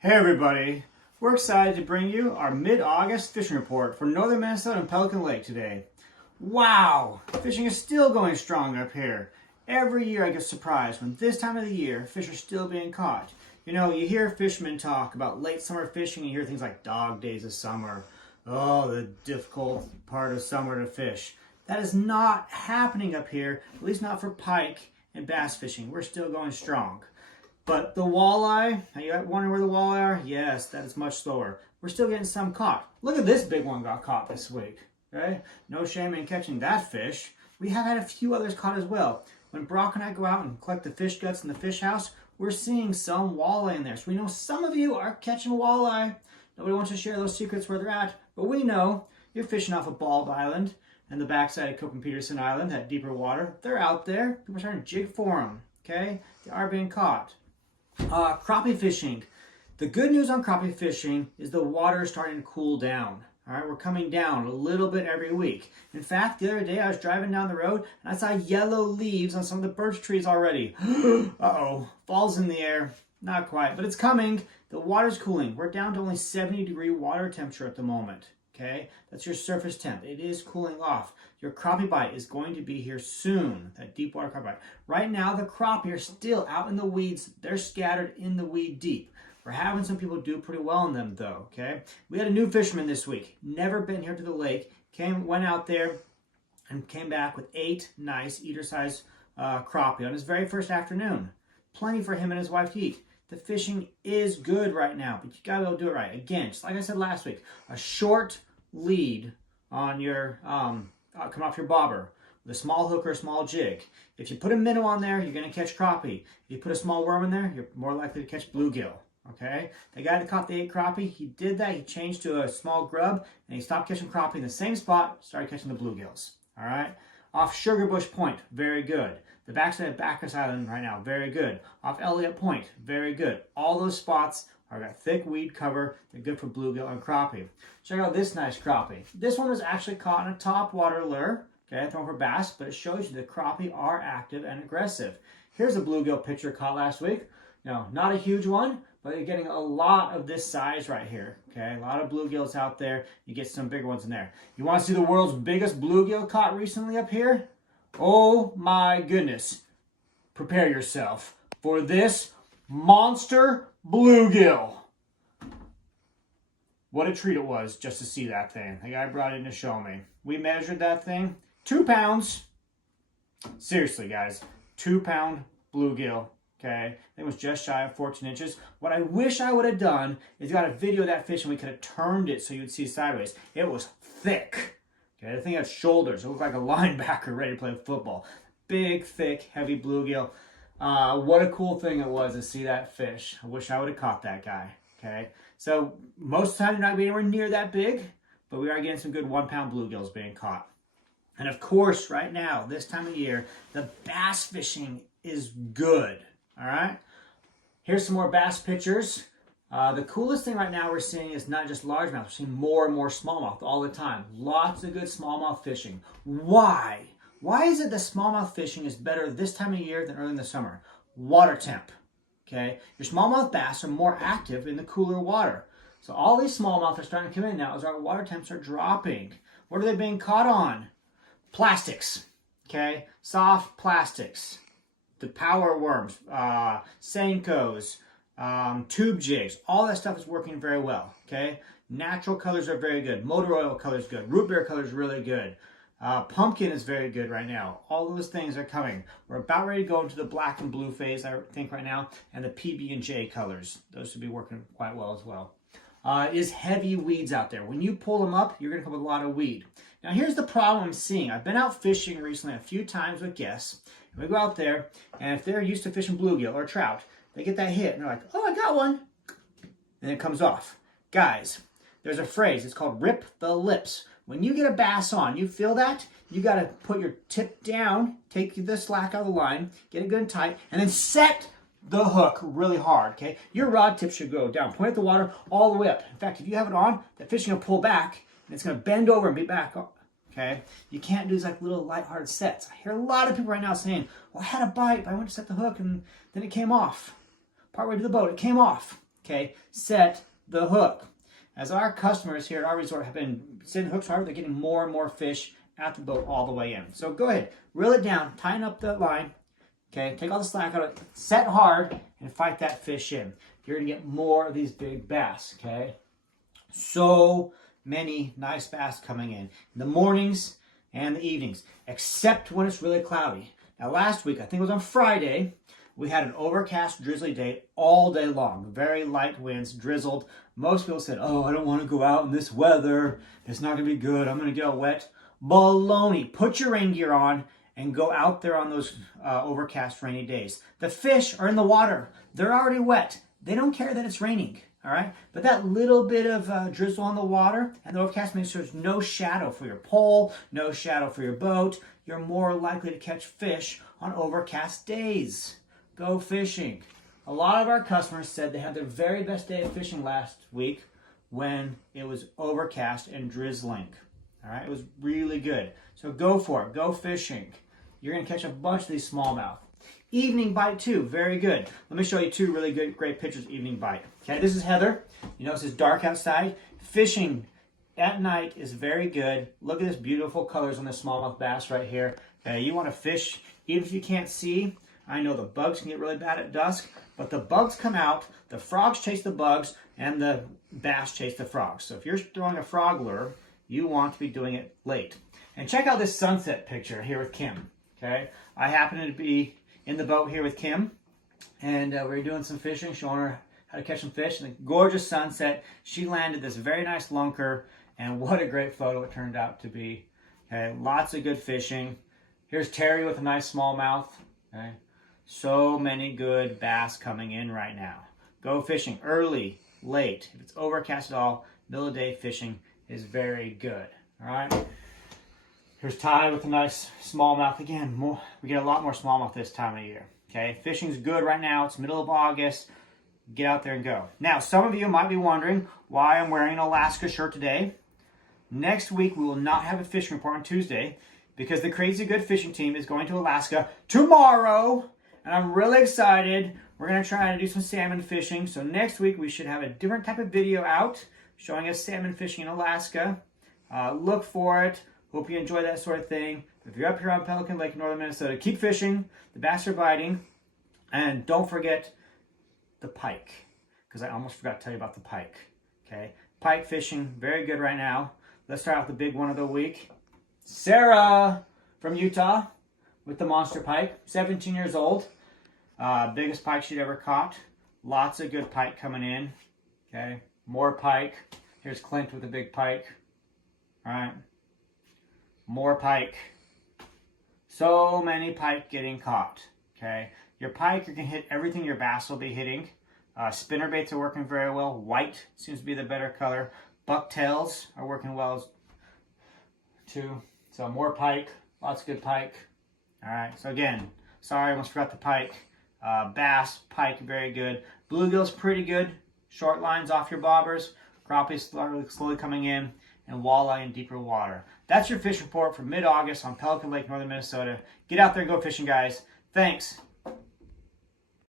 Hey everybody, we're excited to bring you our mid-August fishing report for northern Minnesota and Pelican Lake today. Wow, fishing is still going strong up here. Every year I get surprised when this time of the year fish are still being caught. You know, you hear fishermen talk about late summer fishing, you hear things like dog days of summer. Oh, the difficult part of summer to fish. That is not happening up here, at least not for pike and bass fishing. We're still going strong. But the walleye, are you wondering where the walleye are? Yes, that is much slower. We're still getting some caught. Look at this big one got caught this week. Okay? No shame in catching that fish. We have had a few others caught as well. When Brock and I go out and collect the fish guts in the fish house, we're seeing some walleye in there. So we know some of you are catching walleye. Nobody wants to share those secrets where they're at, but we know you're fishing off of Bald Island and the backside of Cope and Peterson Island, that deeper water. They're out there. People are starting to jig for them. Okay? They are being caught. Crappie fishing. The good news on crappie fishing is the water is starting to cool down. All right, we're coming down a little bit every week. In fact, the other day I was driving down the road and I saw yellow leaves on some of the birch trees already. Uh-oh, fall's in the air. Not quite, but it's coming. The water's cooling. We're down to only 70-degree water temperature at the moment. Okay, that's your surface temp. It is cooling off. Your crappie bite is going to be here soon, that deep water crappie bite. Right now, the crappie are still out in the weeds. They're scattered in the weed deep. We're having some people do pretty well in them, though, okay? We had a new fisherman this week. Never been here to the lake. Went out there and came back with 8 nice eater-sized crappie on his very first afternoon. Plenty for him and his wife to eat. The fishing is good right now, but you gotta be able to do it right. Again, just like I said last week, a short lead on your come off your bobber with a small hook or a small jig. If you put a minnow on there, you're gonna catch crappie. If you put a small worm in there, you're more likely to catch bluegill. Okay, the guy that caught the 8 crappie, he did that. He changed to a small grub and he stopped catching crappie in the same spot, started catching the bluegills. All right, off Sugarbush Point, very good. The backside of Bacchus Island right now, very good. Off Elliott Point, very good. All those spots are got thick weed cover. They're good for bluegill and crappie. Check out this nice crappie. This one was actually caught in a topwater lure. Okay, thrown for bass, but it shows you the crappie are active and aggressive. Here's a bluegill picture caught last week. Now, not a huge one, but you're getting a lot of this size right here. Okay, a lot of bluegills out there. You get some bigger ones in there. You want to see the world's biggest bluegill caught recently up here? Oh my goodness. Prepare yourself for this monster bluegill. What a treat it was just to see that thing. The guy brought it in to show me. We measured that thing, 2 pounds. Seriously, guys, 2-pound bluegill. Okay, it was just shy of 14 inches. What I wish I would have done is got a video of that fish and we could have turned it so you'd see sideways. It was thick. Okay, the thing had shoulders. It looked like a linebacker ready to play football. Big, thick, heavy bluegill. What a cool thing it was to see that fish. I wish I would have caught that guy. Okay, so most of the time you're not going to be anywhere near that big, but we are getting some good 1-pound bluegills being caught. And of course, right now, this time of year, the bass fishing is good. All right, here's some more bass pictures. The coolest thing right now we're seeing is not just largemouth. We're seeing more and more smallmouth all the time. Lots of good smallmouth fishing. Why? Why is it that smallmouth fishing is better this time of year than early in the summer? Water temp. Okay, your smallmouth bass are more active in the cooler water. So all these smallmouth are starting to come in now as our water temps are dropping. What are they being caught on? Plastics. Okay, soft plastics. The power worms, Senkos, tube jigs, all that stuff is working very well, okay? Natural colors are very good. Motor oil color is good. Root beer color is really good. Pumpkin is very good right now. All those things are coming. We're about ready to go into the black and blue phase, I think, right now, and the PB&J colors. Those should be working quite well as well. Is heavy weeds out there. When you pull them up, you're going to come with a lot of weed. Now, here's the problem I'm seeing. I've been out fishing recently a few times with guests. And we go out there, and if they're used to fishing bluegill or trout, they get that hit, and they're like, oh, I got one. And it comes off. Guys, there's a phrase. It's called rip the lips. When you get a bass on, you feel that? You got to put your tip down, take the slack out of the line, get it good and tight, and then set the hook really hard, okay? Your rod tip should go down. Point at the water all the way up. In fact, if you have it on, that fish is going to pull back, and it's going to bend over and be back up. Okay, you can't do these like little lighthearted sets. I hear a lot of people right now saying, well, I had a bite, but I went to set the hook and then it came off. Partway to the boat, it came off. okay, set the hook. As our customers here at our resort have been setting hooks hard, they're getting more and more fish at the boat all the way in. So go ahead, reel it down, tighten up the line, okay, take all the slack out of it, set hard, and fight that fish in. You're gonna get more of these big bass, okay? So many nice bass coming in the mornings and the evenings, except when it's really cloudy. Now last week, I think it was on Friday, we had an overcast, drizzly day all day long. Very light winds, drizzled. Most people said, oh, I don't want to go out in this weather. It's not going to be good. I'm going to get all wet. Baloney. Put your rain gear on and go out there on those overcast, rainy days. The fish are in the water. They're already wet. They don't care that it's raining, all right? But that little bit of drizzle on the water and the overcast makes sure there's no shadow for your pole, no shadow for your boat. You're more likely to catch fish on overcast days. Go fishing. A lot of our customers said they had their very best day of fishing last week when it was overcast and drizzling. All right, it was really good. So go for it. Go fishing. You're going to catch a bunch of these smallmouth. Evening bite too, very good. Let me show you two really good, great pictures of evening bite. Okay, this is Heather. You notice it's dark outside. Fishing at night is very good. Look at this beautiful colors on this smallmouth bass right here. Okay, you want to fish even if you can't see. I know the bugs can get really bad at dusk, but the bugs come out, the frogs chase the bugs, and the bass chase the frogs. So if you're throwing a frog lure, you want to be doing it late. And check out this sunset picture here with Kim. Okay, I happen to be in the boat here with Kim, and we're doing some fishing, showing her how to catch some fish. And a gorgeous sunset. She landed this very nice lunker, and what a great photo it turned out to be. Okay, lots of good fishing. Here's Terry with a nice smallmouth. Okay. So many good bass coming in right now. Go fishing early, late. If it's overcast at all, middle of the day fishing is very good. All right. Here's Ty with a nice smallmouth. Again, we get a lot more smallmouth this time of year. Okay, fishing's good right now. It's middle of August. Get out there and go. Now, some of you might be wondering why I'm wearing an Alaska shirt today. Next week, we will not have a fishing report on Tuesday because the Crazy Good Fishing team is going to Alaska tomorrow. And I'm really excited. We're going to try to do some salmon fishing. So next week we should have a different type of video out showing us salmon fishing in Alaska. Look for it. Hope you enjoy that sort of thing. If you're up here on Pelican Lake, northern Minnesota, keep fishing. The bass are biting. And don't forget the pike, because I almost forgot to tell you about the pike. Okay, pike fishing, very good right now. Let's start out the big one of the week. Sarah from Utah with the monster pike, 17 years old. Biggest pike she'd ever caught. Lots of good pike coming in. Okay, more pike. Here's Clint with a big pike. All right, more pike. So many pike getting caught. Okay, your pike, you're gonna hit everything your bass will be hitting. Spinner baits are working very well. White seems to be the better color. Bucktails are working well too. So more pike, lots of good pike. All right, so again, sorry, I almost forgot the pike. Bass, pike, very good. Bluegill's pretty good. Short lines off your bobbers. Crappie slowly coming in. And walleye in deeper water. That's your fish report for mid-August on Pelican Lake, northern Minnesota. Get out there and go fishing, guys. Thanks.